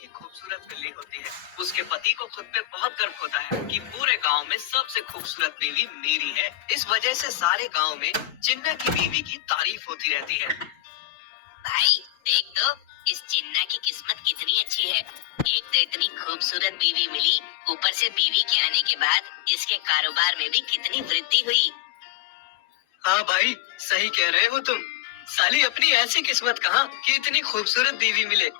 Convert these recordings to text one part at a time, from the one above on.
बहुत ही खूबसूरत बिल्ली होती है। उसके पति को खुद पे बहुत गर्व होता है कि पूरे गांव में सबसे खूबसूरत बीवी मेरी है। इस वजह से सारे गांव में चिन्ना की बीवी की तारीफ होती रहती है। भाई देख तो, इस चिन्ना की किस्मत कितनी अच्छी है। एक तो इतनी खूबसूरत बीवी मिली, ऊपर से बीवी के आने के बाद इसके कारोबार में भी कितनी वृद्धि हुई। हाँ भाई, सही कह रहे हो तुम। साली अपनी ऐसी किस्मत कहाँ कि इतनी खूबसूरत बीवी मिले।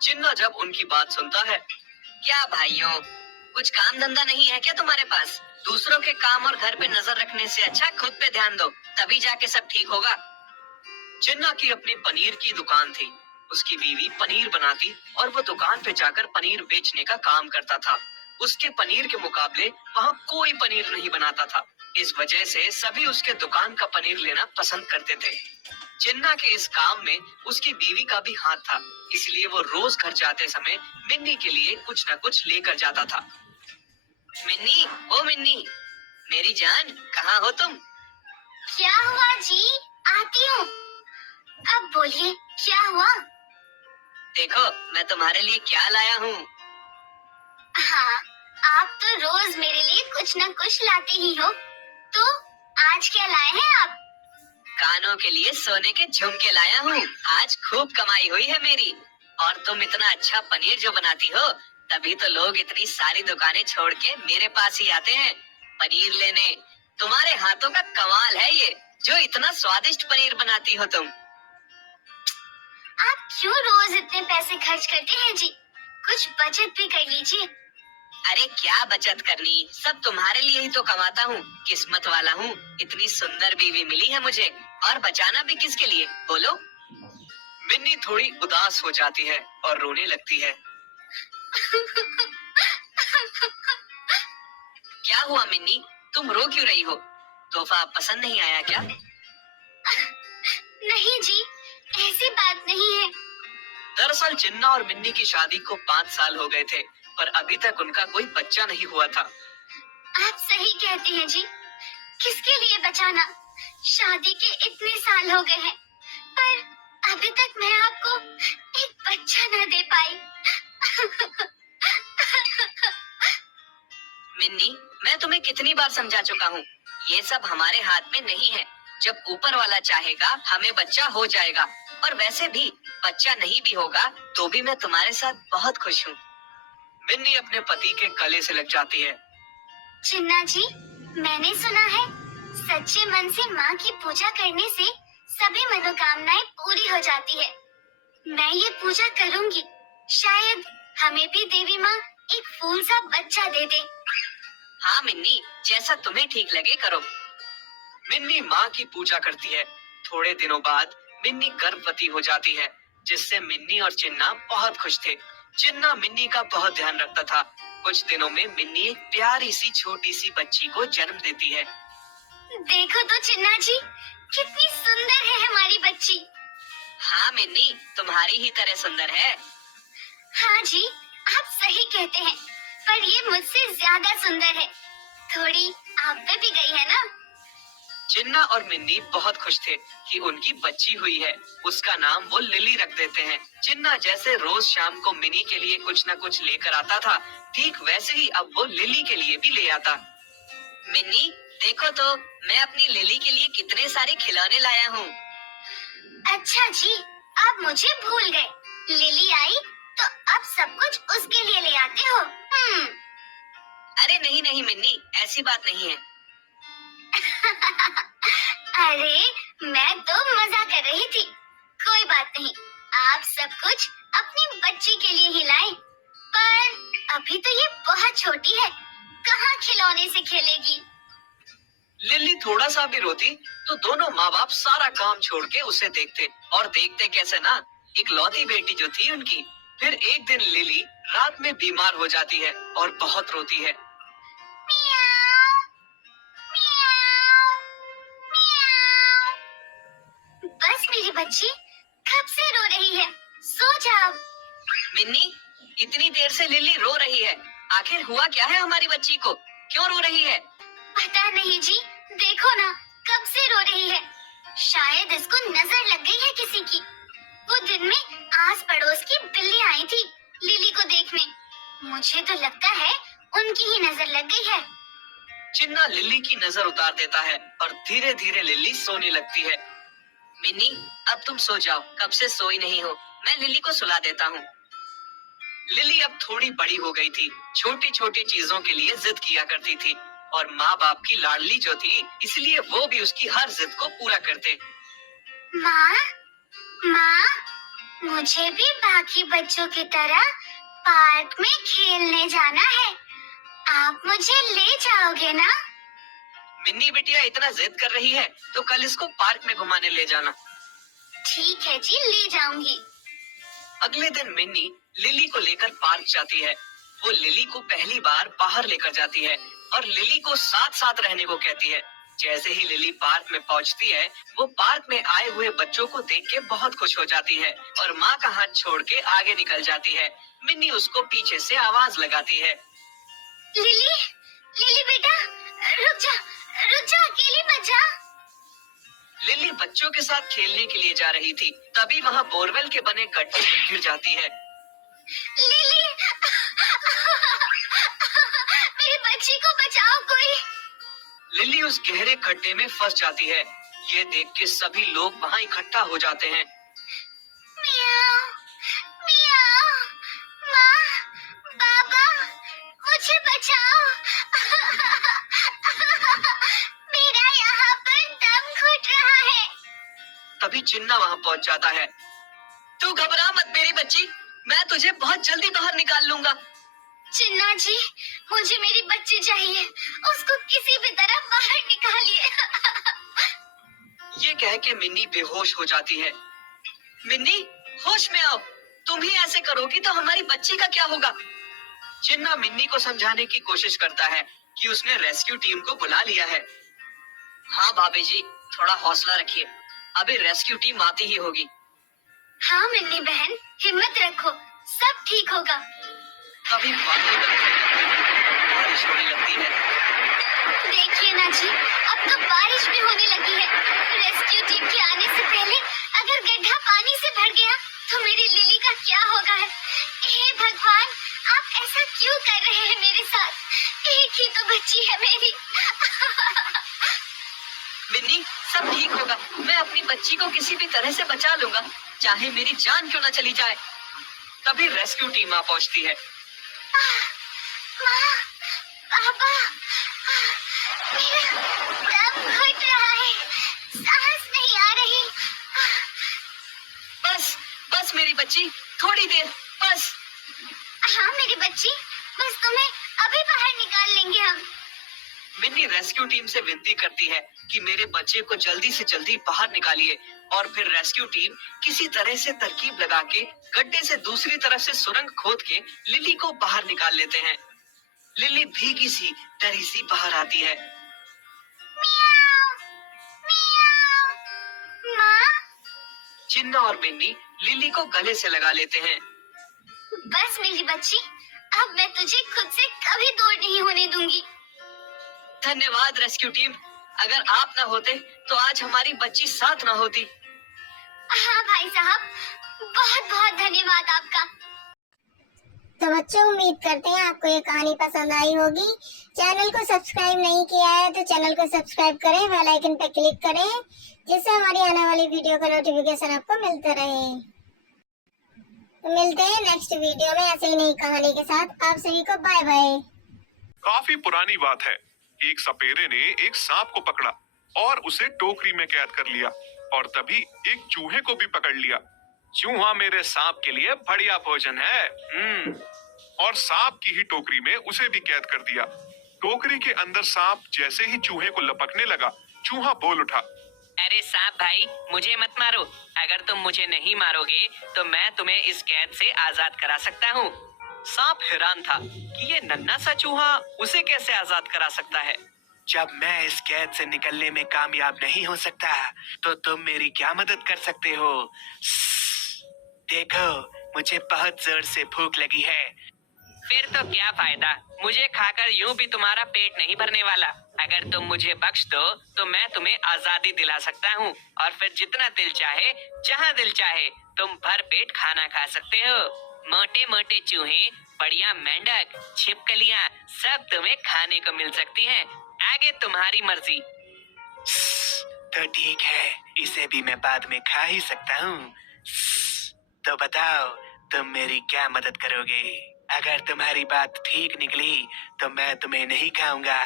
चिन्ना जब उनकी बात सुनता है, क्या भाइयों, कुछ काम धंधा नहीं है क्या तुम्हारे पास? दूसरों के काम और घर पे नजर रखने से अच्छा खुद पे ध्यान दो, तभी जाके सब ठीक होगा। चिन्ना की अपनी पनीर की दुकान थी। उसकी बीवी पनीर बनाती और वो दुकान पे जाकर पनीर बेचने का काम करता था। उसके पनीर के मुकाबले वहाँ कोई पनीर नहीं बनाता था। इस वजह से सभी उसके दुकान का पनीर लेना पसंद करते थे। चिन्ना के इस काम में उसकी बीवी का भी हाथ था, इसलिए वो रोज घर जाते समय मिन्नी के लिए कुछ न कुछ लेकर जाता था। मिन्नी, ओ मिन्नी, मेरी जान, कहाँ हो तुम? क्या हुआ जी? आती हूँ। अब बोलिए, क्या हुआ? देखो, मैं तुम्हारे लिए क्या लाया हूँ। हाँ, आप तो रोज मेरे लिए कुछ न कुछ लाते ही हो। तो आज क्या लाए हैं आप? कानों के लिए सोने के झुमके लाया हूँ। आज खूब कमाई हुई है मेरी। और तुम इतना अच्छा पनीर जो बनाती हो, तभी तो लोग इतनी सारी दुकानें छोड़ के मेरे पास ही आते हैं पनीर लेने। तुम्हारे हाथों का कमाल है ये, जो इतना स्वादिष्ट पनीर बनाती हो तुम। आप क्यों रोज इतने पैसे खर्च करते हैं जी? कुछ बचत भी कर लीजिए। अरे क्या बचत करनी, सब तुम्हारे लिए ही तो कमाता हूँ। किस्मत वाला हूँ, इतनी सुंदर बीवी मिली है मुझे। और बचाना भी किसके लिए, बोलो? मिन्नी थोड़ी उदास हो जाती है और रोने लगती है। क्या हुआ मिन्नी, तुम रो क्यों रही हो? तोहफा पसंद नहीं आया क्या? नहीं जी, ऐसी बात नहीं है। दरअसल चिन्ना और मिन्नी की शादी को 5 साल हो गए थे, पर अभी तक उनका कोई बच्चा नहीं हुआ था। आप सही कहते हैं जी। किसके लिए बचाना? शादी के इतने साल हो गए हैं, पर अभी तक मैं आपको एक बच्चा न दे पाई। मिन्नी, मैं तुम्हें कितनी बार समझा चुका हूँ, ये सब हमारे हाथ में नहीं है। जब ऊपर वाला चाहेगा हमें बच्चा हो जाएगा। और वैसे भी बच्चा नहीं भी होगा तो भी मैं तुम्हारे साथ बहुत खुश हूँ। मिन्नी अपने पति के गले से लग जाती है। चिन्ना जी, मैंने सुना है सच्चे मन से माँ की पूजा करने से सभी मनोकामनाएं पूरी हो जाती है। मैं ये पूजा करूंगी, शायद हमें भी देवी माँ एक फूल सा बच्चा दे दे। हाँ मिन्नी, जैसा तुम्हें ठीक लगे करो। मिन्नी माँ की पूजा करती है। थोड़े दिनों बाद मिन्नी गर्भवती हो जाती है, जिससे मिन्नी और चिन्ना बहुत खुश थे। चिन्ना मिन्नी का बहुत ध्यान रखता था। कुछ दिनों में मिन्नी एक प्यारी सी छोटी सी बच्ची को जन्म देती है। देखो तो चिन्ना जी, कितनी सुंदर है हमारी बच्ची। हाँ मिन्नी, तुम्हारी ही तरह सुंदर है। हाँ जी, आप सही कहते हैं, पर ये मुझसे ज्यादा सुंदर है। थोड़ी आप पे भी गई है ना? चिन्ना और मिन्नी बहुत खुश थे कि उनकी बच्ची हुई है। उसका नाम वो लिली रख देते हैं। चिन्ना जैसे रोज शाम को मिनी के लिए कुछ न कुछ लेकर आता था, ठीक वैसे ही अब वो लिली के लिए भी ले आता। मिन्नी, देखो तो, मैं अपनी लिली के लिए कितने सारे खिलौने लाया हूँ। अच्छा जी, आप मुझे भूल गए। लिली आई तो अब सब कुछ उसके लिए ले आते हो। अरे नहीं नहीं मिन्नी, ऐसी बात नहीं है। अरे मैं तो मजा कर रही थी। कोई बात नहीं, आप सब कुछ अपनी बच्ची के लिए ही लाए। पर अभी तो ये बहुत छोटी है, कहाँ खिलौने से खेलेगी। लिली थोड़ा सा भी रोती तो दोनों माँ बाप सारा काम छोड़ के उसे देखते, और देखते कैसे ना, इकलौती बेटी जो थी उनकी। फिर एक दिन लिली रात में बीमार हो जाती है और बहुत रोती है। मियाऊ, मियाऊ, मियाऊ। बस मेरी बच्ची कब से रो रही है, सो जाओ। मिन्नी, इतनी देर से लिली रो रही है, आखिर हुआ क्या है हमारी बच्ची को, क्यों रो रही है? पता नहीं जी, देखो ना कब से रो रही है। शायद इसको नजर लग गई है किसी की। वो दिन में आस पड़ोस की बिल्ली आई थी लिली को देखने। मुझे तो लगता है उनकी ही नजर लग गई है। चिन्ना लिली की नजर उतार देता है और धीरे धीरे लिली सोने लगती है। मिन्नी, अब तुम सो जाओ, कब से सोई नहीं हो। मैं लिली को सुला देता हूँ। लिली अब थोड़ी बड़ी हो गई थी, छोटी छोटी चीजों के लिए जिद किया करती थी और माँ बाप की लाडली जो थी, इसलिए वो भी उसकी हर जिद को पूरा करते। माँ, माँ, मुझे भी बाकी बच्चों की तरह पार्क में खेलने जाना है। आप मुझे ले जाओगे ना? मिन्नी बिटिया इतना जिद कर रही है तो कल इसको पार्क में घुमाने ले जाना। ठीक है जी, ले जाऊंगी। अगले दिन मिन्नी लिली को लेकर पार्क जाती है। वो लिली को पहली बार बाहर लेकर जाती है और लिली को साथ साथ रहने को कहती है। जैसे ही लिली पार्क में पहुंचती है, वो पार्क में आए हुए बच्चों को देख के बहुत खुश हो जाती है और माँ का हाथ छोड़ के आगे निकल जाती है। मिन्नी उसको पीछे से आवाज लगाती है, लिली, लिली बेटा, रुक जा, अकेली मत जा। लिली बच्चों के साथ खेलने के लिए जा रही थी, तभी वहाँ बोरवेल के बने गड्ढे में गिर जाती है। लिली, मेरी बच्ची को बचाओ कोई। लिली उस गहरे खड्डे में फंस जाती है। ये देख के सभी लोग वहाँ इकट्ठा हो जाते हैं। मियाओ, मियाओ, माँ, बाबा, मुझे बचाओ। मेरा यहाँ पर दम घुट रहा है। तभी चिन्ना वहाँ पहुँच जाता है। तू घबरा मत मेरी बच्ची, मैं तुझे बहुत जल्दी बाहर निकाल लूंगा। चिन्ना जी, मुझे मेरी बच्ची चाहिए, उसको किसी भी तरह बाहर निकालिए। ये कह के मिन्नी बेहोश हो जाती है। मिन्नी, होश में आओ। तुम ही ऐसे करोगी तो हमारी बच्ची का क्या होगा। चिन्ना मिन्नी को समझाने की कोशिश करता है कि उसने रेस्क्यू टीम को बुला लिया है। हाँ भाभी जी, थोड़ा हौसला रखिए, अभी रेस्क्यू टीम आती ही होगी। हाँ मिन्नी बहन, हिम्मत रखो, सब ठीक होगा। तभी बारिश होने लगती है। देखिए ना जी, अब तो बारिश भी होने लगी है। रेस्क्यू टीम के आने से पहले अगर गड्ढा पानी से भर गया तो मेरी लिली का क्या होगा। हे भगवान, आप ऐसा क्यों कर रहे हैं मेरे साथ? एक ही तो बच्ची है मेरी। मिन्नी, सब ठीक होगा, मैं अपनी बच्ची को किसी भी तरह से बचा लूंगा, चाहे मेरी जान क्यों न चली जाए। तभी रेस्क्यू टीम आ पहुँचती है। माँ, पापा, मेरा दम घुट रहा है, सांस नहीं आ रही। बस मेरी बच्ची, थोड़ी देर बस। हाँ मेरी बच्ची, बस तुम्हें अभी बाहर निकाल लेंगे हम। मिन्नी रेस्क्यू टीम से विनती करती है कि मेरे बच्चे को जल्दी से जल्दी बाहर निकालिए और फिर रेस्क्यू टीम किसी तरह से तरकीब लगा के गड्ढे से दूसरी तरफ से सुरंग खोद के लिली को बाहर निकाल लेते हैं। लिली भीगी सी डरी सी बाहर आती है। मियाओ, मियाओ। माँ, चिन्ना और मिन्नी लिली को गले से लगा लेते हैं। बस मेरी बच्ची, अब मैं तुझे खुद से कभी दूर नहीं होने दूंगी। धन्यवाद रेस्क्यू टीम, अगर आप न होते तो आज हमारी बच्ची साथ न होती। हाँ भाई साहब, बहुत बहुत धन्यवाद आपका। तो बच्चों, उम्मीद करते हैं आपको ये कहानी पसंद आई होगी। चैनल को सब्सक्राइब नहीं किया है तो चैनल को सब्सक्राइब करें, बेल आइकन पर क्लिक करें, जिससे हमारी आने वाली वीडियो का नोटिफिकेशन आपको मिलता रहे। तो मिलते हैं नेक्स्ट वीडियो में ऐसे ही नई कहानी के साथ। आप सभी को बाय बाय। काफी पुरानी बात है, एक सपेरे ने एक सांप को पकड़ा और उसे टोकरी में कैद कर लिया और तभी एक चूहे को भी पकड़ लिया। चूहा मेरे सांप के लिए बढ़िया भोजन है। और सांप की ही टोकरी में उसे भी कैद कर दिया। टोकरी के अंदर सांप जैसे ही चूहे को लपकने लगा, चूहा बोल उठा, अरे सांप भाई, मुझे मत मारो। अगर तुम मुझे नहीं मारोगे तो मैं तुम्हें इस कैद से आजाद करा सकता हूँ। सांप हैरान था कि ये नन्हा सा चूहा उसे कैसे आजाद करा सकता है। जब मैं इस कैद से निकलने में कामयाब नहीं हो सकता तो तुम मेरी क्या मदद कर सकते हो? देखो, मुझे बहुत जोर से भूख लगी है। फिर तो क्या फायदा, मुझे खाकर यूं भी तुम्हारा पेट नहीं भरने वाला। अगर तुम मुझे बख्श दो तो मैं तुम्हें आजादी दिला सकता हूँ और फिर जितना दिल चाहे, जहाँ दिल चाहे, तुम भर पेट खाना खा सकते हो। मोटे मोटे चूहे, बढ़िया मेंढक, छिपकलियां सब तुम्हें खाने को मिल सकती हैं। आगे तुम्हारी मर्जी। तो ठीक है, इसे भी मैं बाद में खा ही सकता हूँ। तो बताओ, तुम मेरी क्या मदद करोगे? अगर तुम्हारी बात ठीक निकली तो मैं तुम्हें नहीं खाऊंगा।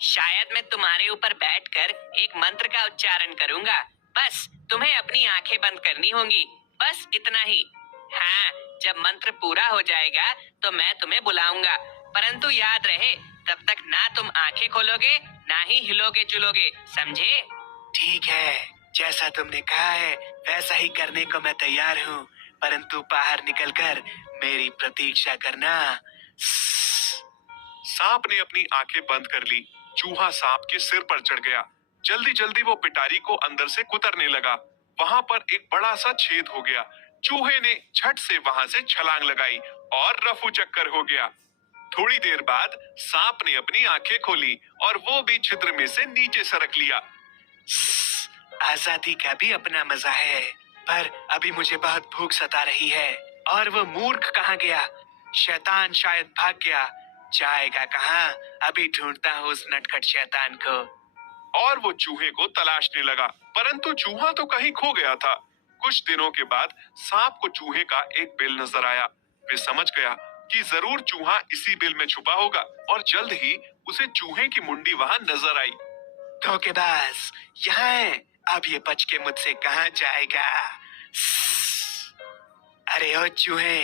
शायद मैं तुम्हारे ऊपर बैठकर एक मंत्र का उच्चारण करूंगा। बस तुम्हें अपनी आंखें बंद करनी होंगी, बस इतना ही। हाँ, जब मंत्र पूरा हो जाएगा तो मैं तुम्हें बुलाऊंगा, परंतु याद रहे तब तक ना तुम आंखें खोलोगे ना ही हिलोगे जुलोगे, समझे? ठीक है, जैसा तुमने कहा है वैसा ही करने को मैं तैयार हूँ, परंतु बाहर निकलकर मेरी प्रतीक्षा करना। सांप ने अपनी आंखें बंद कर ली। चूहा सांप के सिर पर चढ़ गया। जल्दी जल्दी वो पिटारी को अंदर से कुतरने लगा। वहां पर एक बड़ा सा छेद हो गया। चूहे ने झट से वहां से छलांग लगाई और रफू चक्कर हो गया। थोड़ी देर बाद सांप ने अपनी आंखें खोली और वो भी छिद्र में से नीचे सरक लिया। आजादी का भी अपना मजा है, पर अभी मुझे बहुत भूख सता रही है। और वो मूर्ख कहाँ गया? शैतान शायद भाग गया। जाएगा कहाँ? अभी ढूंढता हूँ उस नटखट शैतान को। और वो चूहे को तलाशने लगा, परंतु चूहा तो कहीं खो गया था। कुछ दिनों के बाद सांप को चूहे का एक बिल नजर आया। वे समझ गया कि जरूर चूहा इसी बिल में छुपा होगा और जल्द ही उसे चूहे की मुंडी वहां नजर आई। धोखेबाज, यहाँ है। अब ये बच के मुझसे कहाँ जाएगा? अरे ओ चूहे,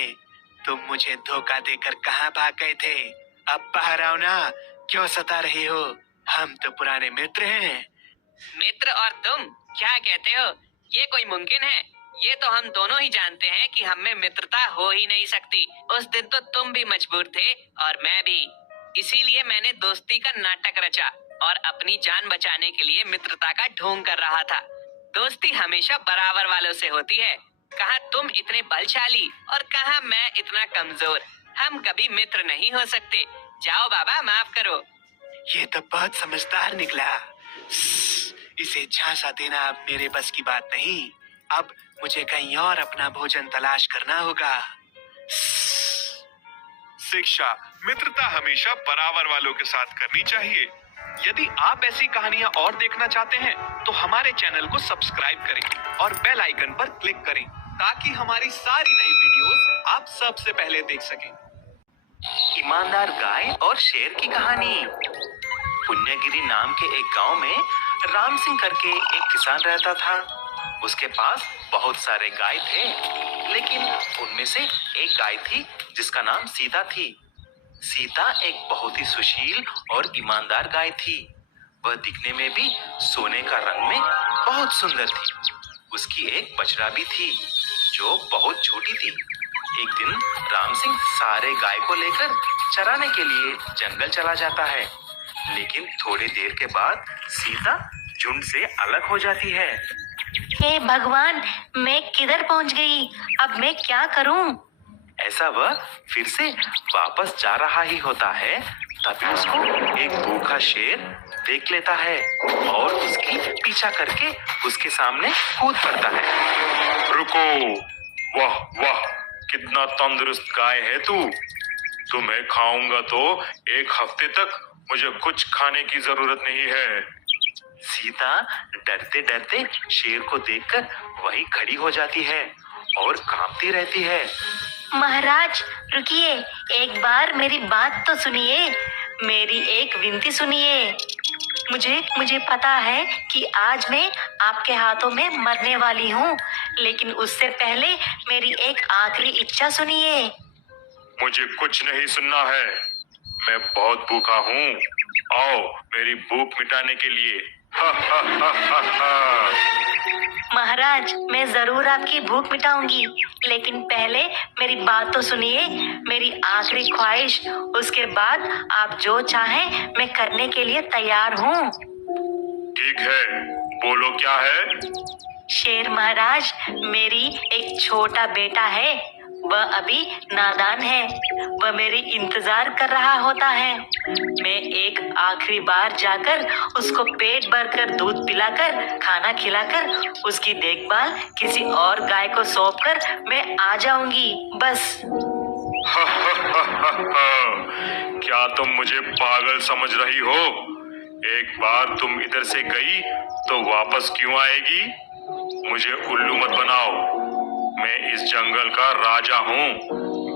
तुम मुझे धोखा देकर कहाँ भाग गए थे? अब बाहर आओ ना, क्यों सता रहे हो? हम तो पुराने मित्र हैं। मित्र और तुम क्या कहते हो? ये कोई मुमकिन है? ये तो हम दोनों ही जानते हैं कि हम में मित्रता हो ही नहीं सकती। उस दिन तो तुम भी मजबूर थे और मैं भी, इसीलिए मैंने दोस्ती का नाटक रचा और अपनी जान बचाने के लिए मित्रता का ढोंग कर रहा था। दोस्ती हमेशा बराबर वालों से होती है। कहाँ तुम इतने बलशाली और कहाँ मैं इतना कमजोर। हम कभी मित्र नहीं हो सकते। जाओ बाबा, माफ करो। ये तो बहुत समझदार निकला। इसे झांसा देना अब मेरे बस की बात नहीं। अब मुझे कहीं और अपना भोजन तलाश करना होगा। शिक्षा, मित्रता हमेशा बराबर वालों के साथ करनी चाहिए। यदि आप ऐसी कहानियां और देखना चाहते हैं तो हमारे चैनल को सब्सक्राइब करें और बेल आइकन पर क्लिक करें ताकि हमारी सारी नई वीडियोस आप सबसे पहले देख सकें। ईमानदार गाय और शेर की कहानी। पुण्यगिरी नाम के एक गांव में राम सिंह करके एक किसान रहता था। उसके पास बहुत सारे गाय थे, लेकिन उनमें से एक गाय थी जिसका नाम सीता थी। सीता एक बहुत ही सुशील और ईमानदार गाय थी। वह दिखने में भी सोने का रंग में बहुत सुंदर थी। उसकी एक बछड़ा भी थी जो बहुत छोटी थी। एक दिन राम सिंह सारे गाय को लेकर चराने के लिए जंगल चला जाता है, लेकिन थोड़ी देर के बाद सीता झुंड से अलग हो जाती है। हे भगवान, मैं किधर पहुंच गई? अब मैं क्या करूं? ऐसा वह फिर से वापस जा रहा ही होता है, तभी उसको एक भूखा शेर देख लेता है और उसकी पीछा करके उसके सामने कूद पड़ता है। रुको, वाह वाह, कितना तंदुरुस्त गाय है तू। तुम्हें खाऊंगा तो एक हफ्ते तक मुझे कुछ खाने की जरूरत नहीं है। सीता डरते डरते शेर को देखकर वहीं खड़ी हो जाती है और कांपती रहती है। महाराज रुकिए, एक बार मेरी बात तो सुनिए। मेरी एक विनती सुनिए। मुझे पता है कि आज मैं आपके हाथों में मरने वाली हूँ, लेकिन उससे पहले मेरी एक आखिरी इच्छा सुनिए। मुझे कुछ नहीं सुनना है, मैं बहुत भूखा हूँ। आओ मेरी भूख मिटाने के लिए। हा हा हा हा हा। महाराज, मैं जरूर आपकी भूख मिटाऊंगी, लेकिन पहले मेरी बात तो सुनिए। मेरी आखिरी ख्वाहिश, उसके बाद आप जो चाहें मैं करने के लिए तैयार हूँ। ठीक है, बोलो क्या है। शेर महाराज, मेरी एक छोटा बेटा है। वह अभी नादान है। वह मेरी इंतजार कर रहा होता है। मैं एक आखिरी बार जाकर उसको पेट भरकर दूध पिलाकर, खाना खिलाकर, उसकी देखभाल किसी और गाय को सौंपकर मैं आ जाऊंगी, बस। क्या तुम मुझे पागल समझ रही हो? एक बार तुम इधर से गई तो वापस क्यों आएगी? मुझे उल्लू मत बनाओ। मैं इस जंगल का राजा हूँ,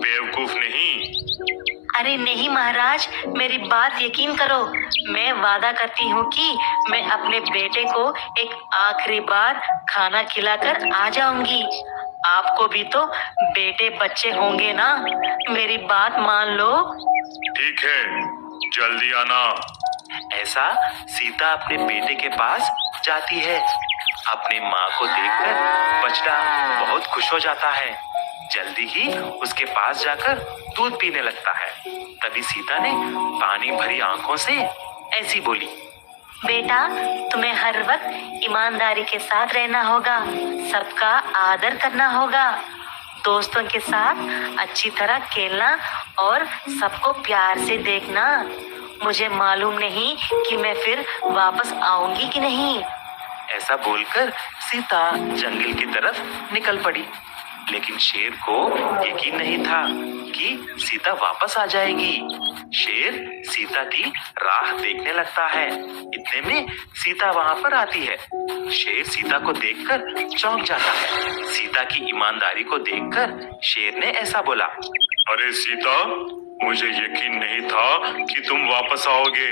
बेवकूफ नहीं। अरे नहीं महाराज, मेरी बात यकीन करो। मैं वादा करती हूँ कि मैं अपने बेटे को एक आखिरी बार खाना खिलाकर आ जाऊंगी। आपको भी तो बेटे बच्चे होंगे ना, मेरी बात मान लो। ठीक है, जल्दी आना। ऐसा सीता अपने बेटे के पास जाती है। अपनी माँ को देखकर बछड़ा बहुत खुश हो जाता है। जल्दी ही उसके पास जाकर दूध पीने लगता है। तभी सीता ने पानी भरी आंखों से ऐसी बोली, बेटा, तुम्हें हर वक्त ईमानदारी के साथ रहना होगा, सबका आदर करना होगा, दोस्तों के साथ अच्छी तरह खेलना और सबको प्यार से देखना। मुझे मालूम नहीं कि मैं फिर वापस आऊंगी कि नहीं। ऐसा बोलकर सीता जंगल की तरफ निकल पड़ी। लेकिन शेर को यकीन नहीं था कि सीता वापस आ जाएगी। शेर सीता की राह देखने लगता है। इतने में सीता वहां पर आती है। शेर सीता को देखकर चौंक जाता है। सीता की ईमानदारी को देखकर शेर ने ऐसा बोला, अरे सीता, मुझे यकीन नहीं था कि तुम वापस आओगे।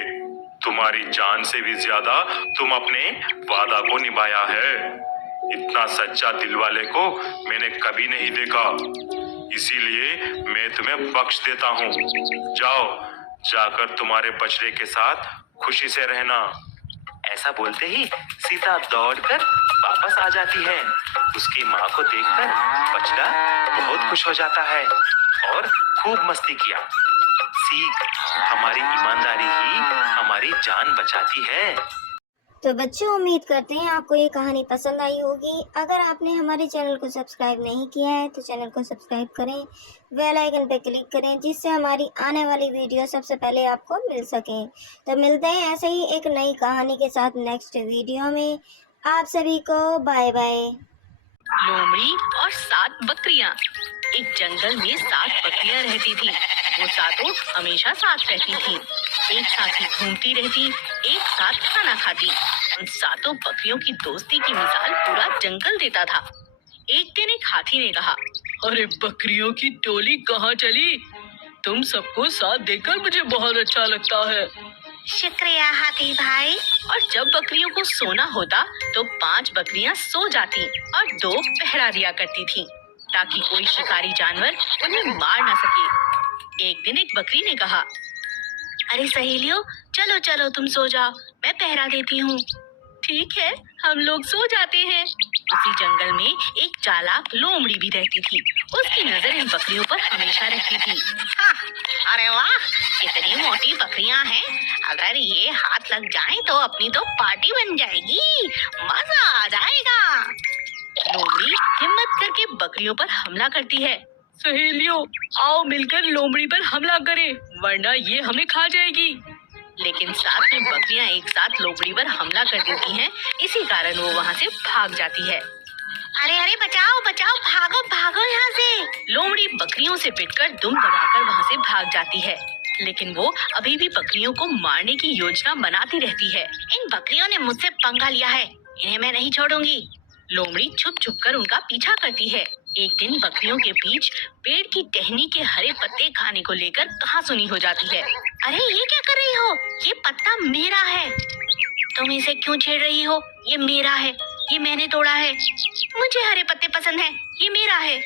तुम्हारी जान से भी ज्यादा तुम अपने वादा को निभाया है। इतना सच्चा दिल वाले को मैंने कभी नहीं देखा। इसीलिए मैं तुम्हें बख्श देता हूँ। जाओ, जाकर तुम्हारे बछड़े के साथ खुशी से रहना। ऐसा बोलते ही सीता दौड़कर वापस आ जाती है। उसकी माँ को देखकर बछड़ा बहुत खुश हो जाता है और खूब मस्ती किया। सीख, हमारी ईमानदारी ही हमारी जान बचाती है। तो बच्चों, उम्मीद करते हैं आपको ये कहानी पसंद आई होगी। अगर आपने हमारे चैनल को सब्सक्राइब नहीं किया है तो चैनल को सब्सक्राइब करें, बेल आइकन पर क्लिक करें, जिससे हमारी आने वाली वीडियो सबसे पहले आपको मिल सके। तो मिलते हैं ऐसे ही एक नई कहानी के साथ नेक्स्ट वीडियो में। आप सभी को बाय बाय। लोमड़ी और 7 बकरियां। एक जंगल में 7 बकरियां रहती थी। वो सातों हमेशा साथ रहती थी, एक साथ ही घूमती रहती, एक साथ खाना खाती। उन सातों बकरियों की दोस्ती की मिसाल पूरा जंगल देता था। एक दिन एक हाथी ने कहा, अरे बकरियों की टोली कहाँ चली? तुम सबको साथ देखकर मुझे बहुत अच्छा लगता है। शुक्रिया हाथी भाई। और जब बकरियों को सोना होता तो 5 बकरियां सो जाती और 2 पहरा दिया करती थीं, ताकि कोई शिकारी जानवर उन्हें मार ना सके। एक दिन एक बकरी ने कहा, अरे सहेलियों, चलो चलो तुम सो जाओ, मैं पहरा देती हूँ। ठीक है, हम लोग सो जाते हैं। उसी जंगल में एक चालाक लोमड़ी भी रहती थी। उसकी नजर इन बकरियों पर हमेशा रहती थी। हाँ, अरे वाह, कितनी मोटी बकरियां हैं। अगर ये हाथ लग जाएं तो अपनी तो पार्टी बन जाएगी, मजा आ जाएगा। लोमड़ी हिम्मत करके बकरियों पर हमला करती है। सहेलियों, आओ मिलकर लोमड़ी पर हमला करें, वरना ये हमें खा जाएगी। लेकिन साथ में बकरियां एक साथ लोमड़ी पर हमला कर देती हैं, इसी कारण वो वहाँ से भाग जाती है। अरे अरे बचाओ बचाओ, भागो भागो यहाँ से। लोमड़ी बकरियों से पिटकर दुम दबाकर वहाँ से भाग जाती है, लेकिन वो अभी भी बकरियों को मारने की योजना बनाती रहती है। इन बकरियों ने मुझसे पंगा लिया है, इन्हें मैं नहीं छोड़ूंगी। लोमड़ी छुप छुप कर उनका पीछा करती है। एक दिन बकरियों के बीच पेड़ की टहनी के हरे पत्ते खाने को लेकर कहासुनी हो जाती है। अरे ये क्या कर रही हो? ये पत्ता मेरा है। तुम इसे क्यों छेड़ रही हो? ये मेरा है, ये मैंने तोड़ा है। मुझे हरे पत्ते पसंद हैं, ये मेरा है।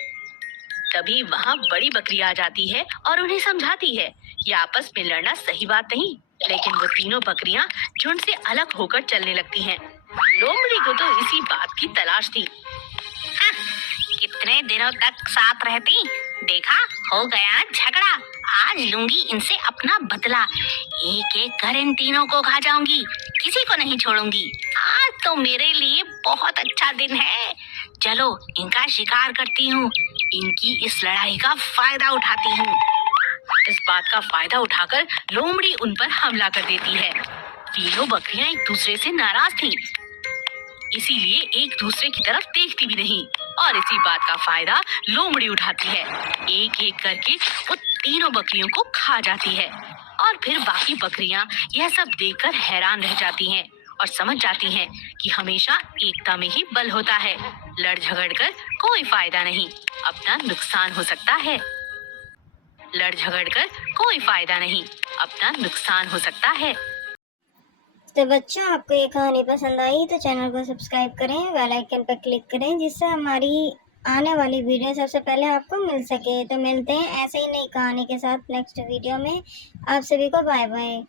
तभी वहाँ बड़ी बकरी आ जाती है और उन्हें समझाती है कि आपस में लड़ना सही बात नहीं। लेकिन वो तीनों बकरियां झुंड से अलग होकर चलने लगती हैं। लोमड़ी को तो इसी बात की तलाश थी। हाँ, कितने दिनों तक साथ रहती, देखा हो गया झगड़ा। आज लूंगी इनसे अपना बदला, एक एक कर इन तीनों को खा जाऊंगी, किसी को नहीं छोड़ूंगी। आज तो मेरे लिए बहुत अच्छा दिन है। चलो इनका शिकार करती हूँ, इनकी इस लड़ाई का फायदा उठाती हूँ। इस बात का फायदा उठाकर लोमड़ी उन पर हमला कर देती है। तीनों बकरियां एक दूसरे से नाराज थीं, इसीलिए एक दूसरे की तरफ देखती भी नहीं और इसी बात का फायदा लोमड़ी उठाती है। एक एक करके वो तीनों बकरियों को खा जाती है और फिर बाकी बकरियां यह सब देखकर हैरान रह जाती हैं और समझ जाती हैं कि हमेशा एकता में ही बल होता है। लड़ झगड़ कर कोई फायदा नहीं, अपना नुकसान हो सकता है। लड़ झगड़ कर कोई फायदा नहीं, अपना नुकसान हो सकता है। तो बच्चों, आपको ये कहानी पसंद आई तो चैनल को सब्सक्राइब करें, बेल आइकन पर क्लिक करें, जिससे हमारी आने वाली वीडियो सबसे पहले आपको मिल सके। तो मिलते हैं ऐसे ही नई कहानी के साथ नेक्स्ट वीडियो में। आप सभी को बाय बाय।